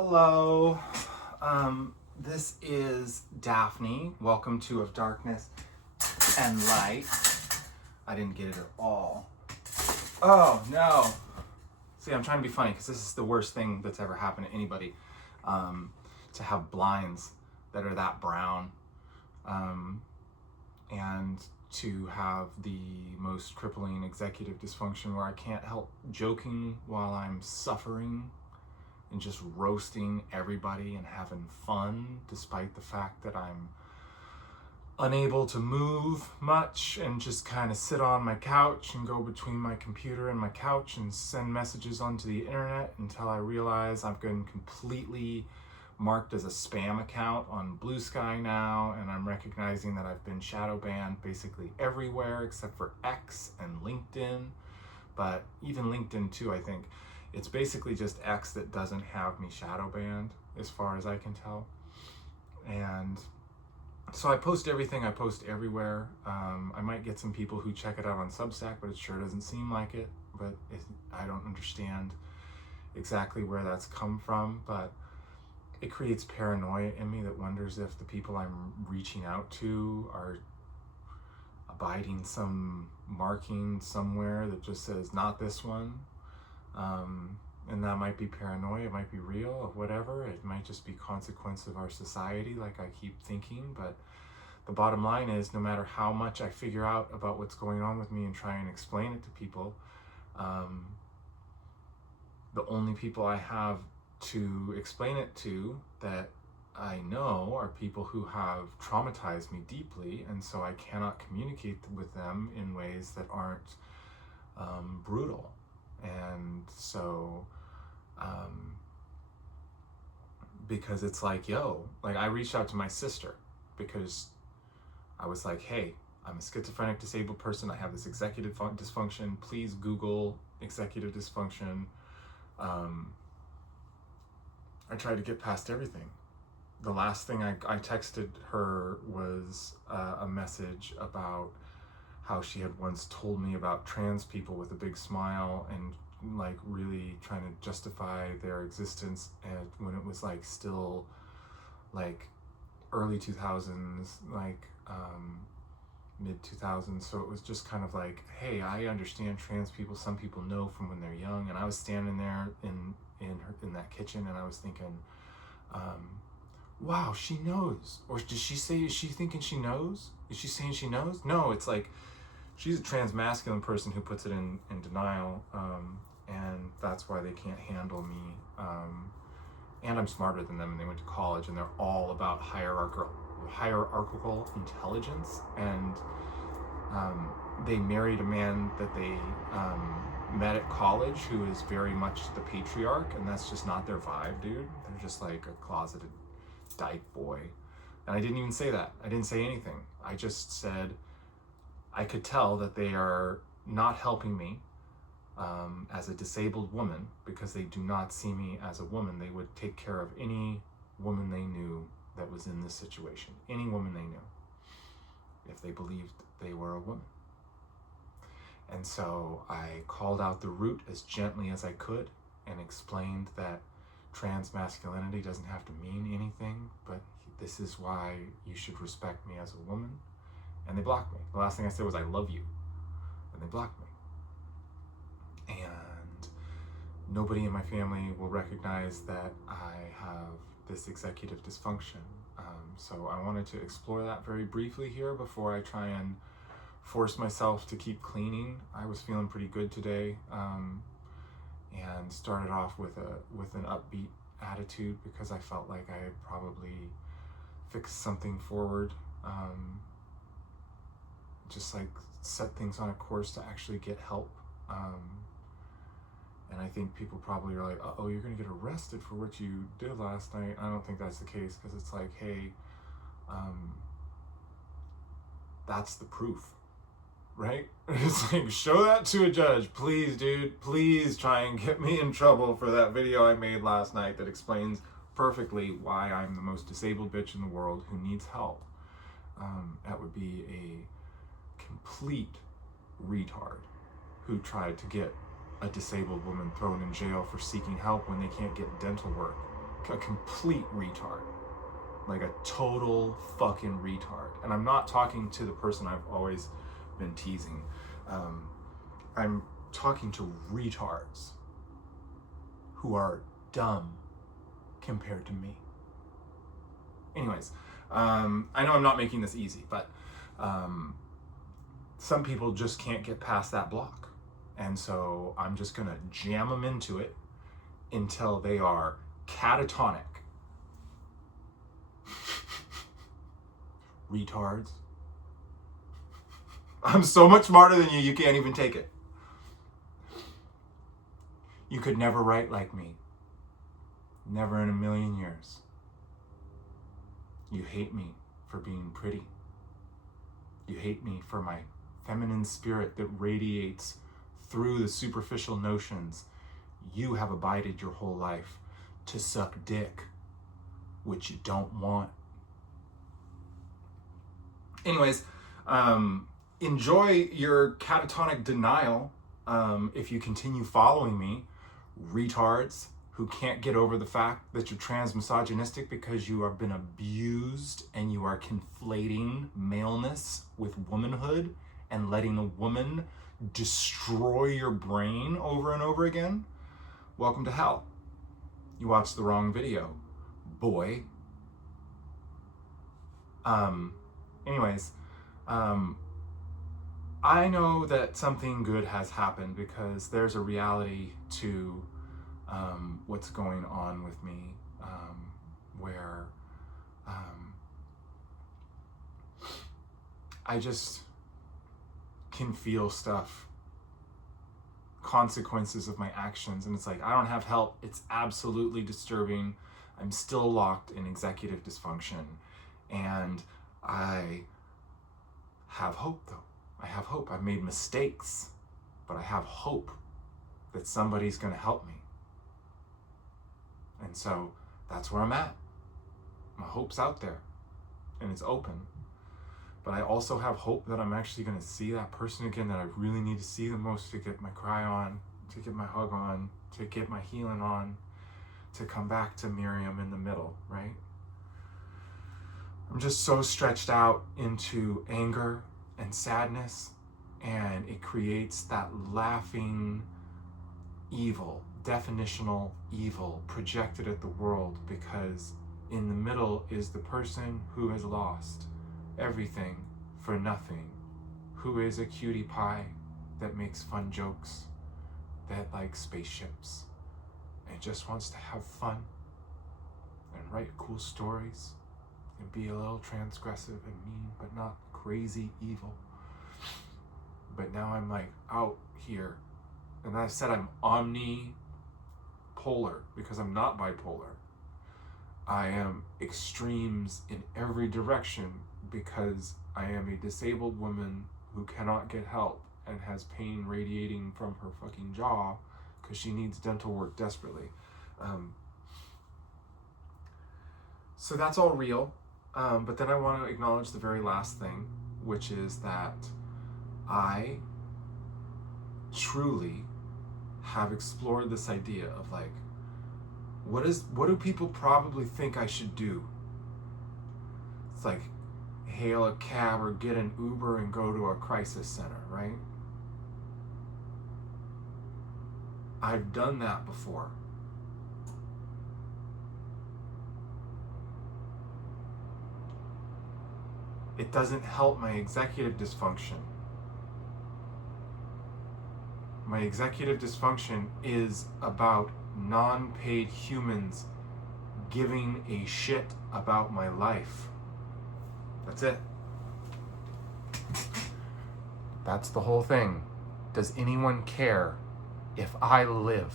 Hello, this is Daphne. Welcome to Of Darkness and Light. I didn't get it at all. Oh no. See, I'm trying to be funny because this is the worst thing that's ever happened to anybody. To have blinds that are that brown. And to have the most crippling executive dysfunction where I can't help joking while I'm suffering and just roasting everybody and having fun despite the fact that I'm unable to move much and just kind of sit on my couch and go between my computer and my couch and send messages onto the internet until I realize I've been completely marked as a spam account on Blue Sky now, and I'm recognizing that I've been shadow banned basically everywhere except for X and LinkedIn. But even LinkedIn too, I think it's basically just X that doesn't have me shadow banned as far as I can tell. And so I post everything, I post everywhere. I might get some people who check it out on Substack, but it sure doesn't seem like it. But I don't understand exactly where that's come from, but it creates paranoia in me that wonders if the people I'm reaching out to are abiding some marking somewhere that just says not this one. And that might be paranoia, it might be real or whatever. It might just be consequence of our society, like I keep thinking. But the bottom line is, no matter how much I figure out about what's going on with me and try and explain it to people, the only people I have to explain it to that I know are people who have traumatized me deeply, and so I cannot communicate with them in ways that aren't brutal. And so because it's like, I reached out to my sister because I was like, hey, I'm a schizophrenic disabled person, I have this executive dysfunction, please Google executive dysfunction. I tried to get past everything. The last thing I texted her was a message about how she had once told me about trans people with a big smile and like really trying to justify their existence, and when it was like still like early 2000s, like mid 2000s. So it was just kind of like, hey, I understand trans people, some people know from when they're young. And I was standing there in that kitchen and I was thinking, wow, she knows. Or does she say, is she thinking she knows? Is she saying she knows? No, it's like she's a trans masculine person who puts it in denial, and that's why they can't handle me. And I'm smarter than them, and they went to college, and they're all about hierarchical intelligence. And they married a man that they met at college who is very much the patriarch, and that's just not their vibe, dude. They're just like a closeted dyke boy. And I didn't even say that. I didn't say anything. I just said I could tell that they are not helping me as a disabled woman, because they do not see me as a woman. They would take care of any woman they knew that was in this situation. Any woman they knew, if they believed they were a woman. And so I called out the root as gently as I could and explained that trans masculinity doesn't have to mean anything, but this is why you should respect me as a woman. And they blocked me. The last thing I said was, I love you. And they blocked me. And nobody in my family will recognize that I have this executive dysfunction. So I wanted to explore that very briefly here before I try and force myself to keep cleaning. I was feeling pretty good today, and started off with an upbeat attitude because I felt like I had probably fixed something forward. Just like set things on a course to actually get help. And I think people probably are like, oh, you're gonna get arrested for what you did last night. I don't think that's the case, because it's like, hey, that's the proof, right? It's like, show that to a judge, please, dude. Please try and get me in trouble for that video I made last night that explains perfectly why I'm the most disabled bitch in the world who needs help. That would be a complete retard who tried to get a disabled woman thrown in jail for seeking help when they can't get dental work. a complete retard. Like a total fucking retard. And I'm not talking to the person I've always been teasing. I'm talking to retards who are dumb compared to me. Anyways, I know I'm not making this easy, but some people just can't get past that block. And so I'm just gonna jam them into it until they are catatonic. Retards. I'm so much smarter than you, you can't even take it. You could never write like me. Never in a million years. You hate me for being pretty. You hate me for my feminine spirit that radiates through the superficial notions you have abided your whole life to suck dick, which you don't want. Anyways, enjoy your catatonic denial if you continue following me, retards who can't get over the fact that you're trans-misogynistic because you have been abused and you are conflating maleness with womanhood and letting a woman destroy your brain over and over again. Welcome to hell. You watched the wrong video, boy. Anyways, I know that something good has happened because there's a reality to what's going on with me, where I just can feel stuff, consequences of my actions, and it's like, I don't have help. It's absolutely disturbing. I'm still locked in executive dysfunction, and I have hope, though. I have hope. I've made mistakes, but I have hope that somebody's going to help me. And so that's where I'm at. My hope's out there, and it's open. But I also have hope that I'm actually going to see that person again that I really need to see the most, to get my cry on, to get my hug on, to get my healing on, to come back to Miriam in the middle, right? I'm just so stretched out into anger and sadness, and it creates that laughing evil, definitional evil projected at the world, because in the middle is the person who has lost everything for nothing, who is a cutie pie that makes fun jokes, that likes spaceships, and just wants to have fun and write cool stories and be a little transgressive and mean, but not crazy evil. But now I'm like out here, and I said I'm omnipolar because I'm not bipolar. I am extremes in every direction because I am a disabled woman who cannot get help and has pain radiating from her fucking jaw because she needs dental work desperately. So that's all real. But then I want to acknowledge the very last thing, which is that I truly have explored this idea of like, what do people probably think I should do? It's like hail a cab or get an Uber and go to a crisis center, right? I've done that before. It doesn't help my executive dysfunction. My executive dysfunction is about non-paid humans giving a shit about my life. That's it. That's the whole thing. Does anyone care if I live?